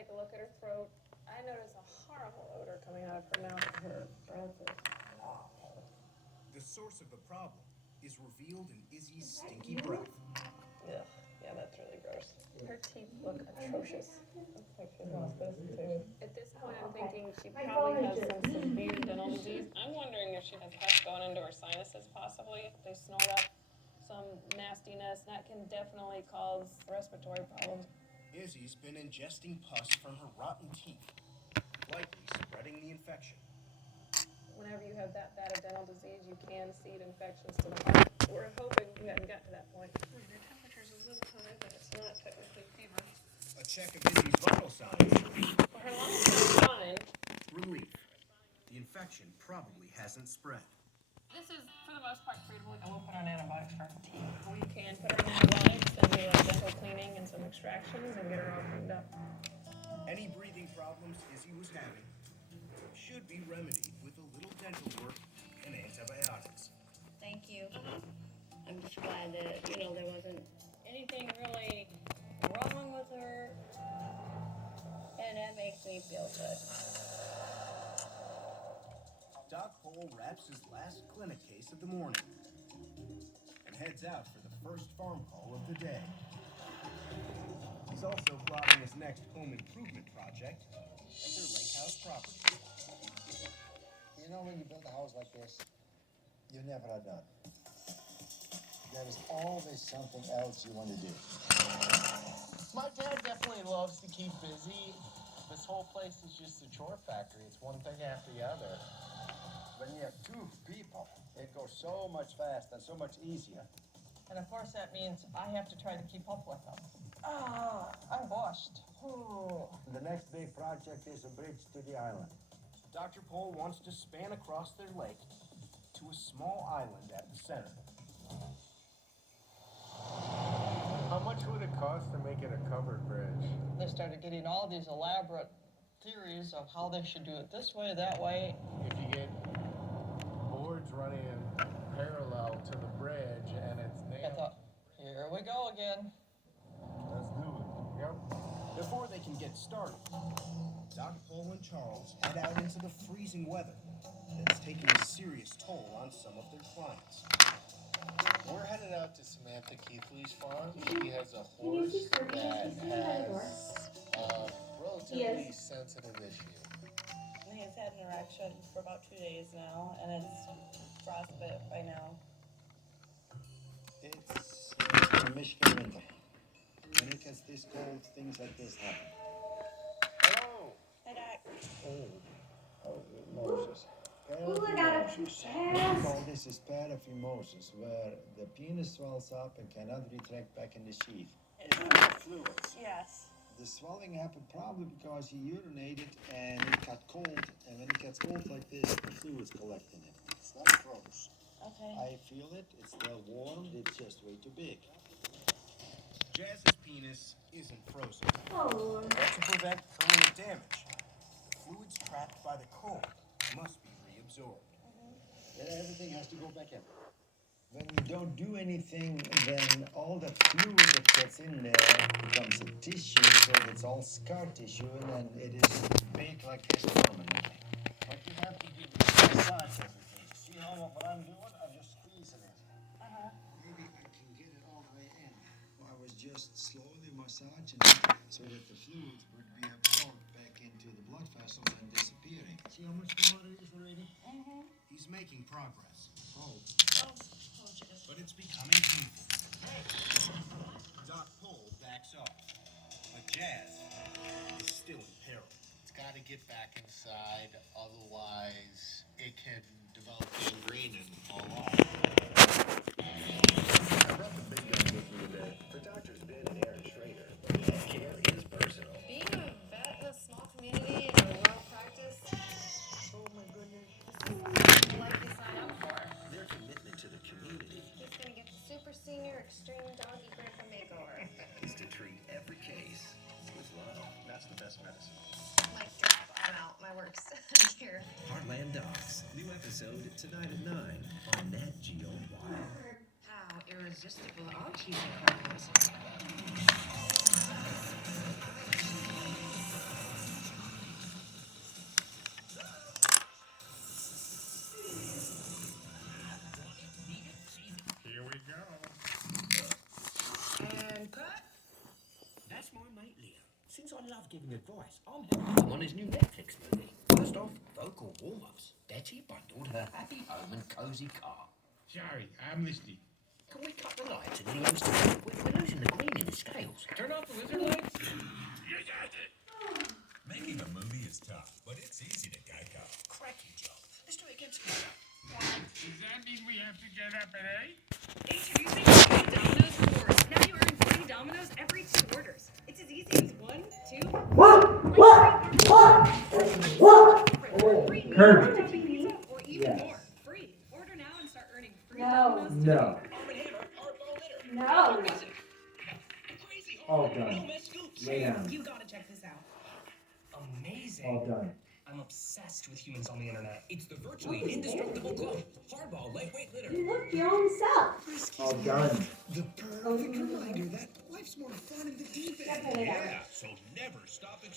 take a look at her throat. I notice a horrible odor coming out of her mouth. Her breath is awful. The source of the problem is revealed in Izzy's stinky breath. Ugh, yeah, that's really gross. Her teeth look atrocious. Looks like she's lost those too. At this point, I'm thinking she probably has some severe dental disease. I'm wondering if she has pus going into her sinuses, possibly. They snort up some nastiness. That can definitely cause respiratory problems. Izzy's been ingesting pus from her rotten teeth, likely spreading the infection. Whenever you have that bad of dental disease, you can seed infections to the heart. We're hoping we haven't got to that point. Her temperature's a little high, but it's not technically fever. A check of Izzy's vital signs. Well, her lungs are fine. Relief. The infection probably hasn't spread. This is, for the most part, treatable. And we'll put on antibiotics for her teeth. We can put her on antibiotics and do a dental cleaning and some extractions and get her all cleaned up. Any breathing problems Izzy was having should be remedied with a little dental work and antibiotics. Thank you. I'm just glad that, there wasn't Anything really wrong with her? and that makes me feel good. Doc Pole wraps his last clinic case of the morning and heads out for the first farm call of the day. He's also plotting his next home improvement project at their lake house property. When you build a house like this, you never are done. There is always something else you want to do. My dad definitely loves to keep busy. This whole place is just a chore factory. It's one thing after the other. When you have two people, it goes so much faster and so much easier. And of course that means I have to try to keep up with them. I'm washed. The next big project is a bridge to the island. Dr. Pole wants to span across their lake to a small island at the center. How much would it cost to make it a covered bridge? They started getting all these elaborate theories of how they should do it this way, that way. If you get boards running parallel to the bridge and it's I nailed. thought, here we go again. Let's do it. Yep. Before they can get started, Doc Pole and Charles head out into the freezing weather that's taking a serious toll on some of their clients. We're headed out to Samantha Keithley's farm. She has a horse that has a relatively sensitive issue. He's had an erection for about 2 days now, and it's frostbite by now. It's the Michigan winter. When it gets this cold, things like this happen. Hello. Hi, Doc. Oh, Moses. Paraphimosis. We call this is paraphimosis, where the penis swells up and cannot retract back in the sheath. It's full of fluids. Yes. The swelling happened probably because he urinated and it got cold, and when it gets cold like this, the fluids collect in it. It's not froze. Okay. I feel it, it's still warm, it's just way too big. Jazz's penis isn't frozen. Oh. But to prevent further damage, the fluids trapped by the cold must be reabsorbed. Then everything has to go back in. When you don't do anything, then all the fluid that gets in there becomes a tissue, so it's all scar tissue, and then it is big like this permanently. But you have to massage everything. See how what I'm doing? I'm just squeezing it. Maybe I can get it all the way in. I was just slowly massaging it so that the fluid would be absorbed back into the blood vessels and disappearing. See how much the water is already? He's making progress, Oh. but it's becoming painful. Doc Pole backs off, but Jazz is still in peril. It's got to get back inside, otherwise it can develop gangrene and fall off. I brought the big guns with me today. For Doctors Ben and Aaron Schrader, health care is personal. Being a vet in a small community and a rural practice, oh my goodness, this is like you sign up for. Their commitment to the community He's gonna get the super senior extreme doggy grandpa makeover. is to treat every case with love. That's the best medicine. Mic drop, I'm out, my work's here. Heartland Dogs. New episode tonight at 9 on Nat Geo Wild. How irresistible are cheesy carnivores? mate Leo. Since I love giving advice, I'm helping him on his new Netflix movie. First off, vocal warm-ups. Betty bundled her happy home and cozy car. Sorry, I'm listening. Can we cut the lights and Leo's to we're losing the green in the scales. Turn off the lizard lights. You got it. Making a movie is tough, but it's easy to Geico. Cracking job. Let's do it again together. Does that mean we have to get up at 8? Introducing free Domino's rewards. Now you earn free Domino's every 2 orders. It's as easy as 1, 2, free topping pizza, or even more. Free. Order now and start earning free Domino's today. No. No. All done. Lay down. You gotta check this out. Amazing. All done. I'm obsessed with humans on the internet. It's the virtually indestructible glove. Hardball lightweight litter. Look, your own self. All done. The perfect reminder that life's more fun in the deep end. Yeah, so never stop exploring.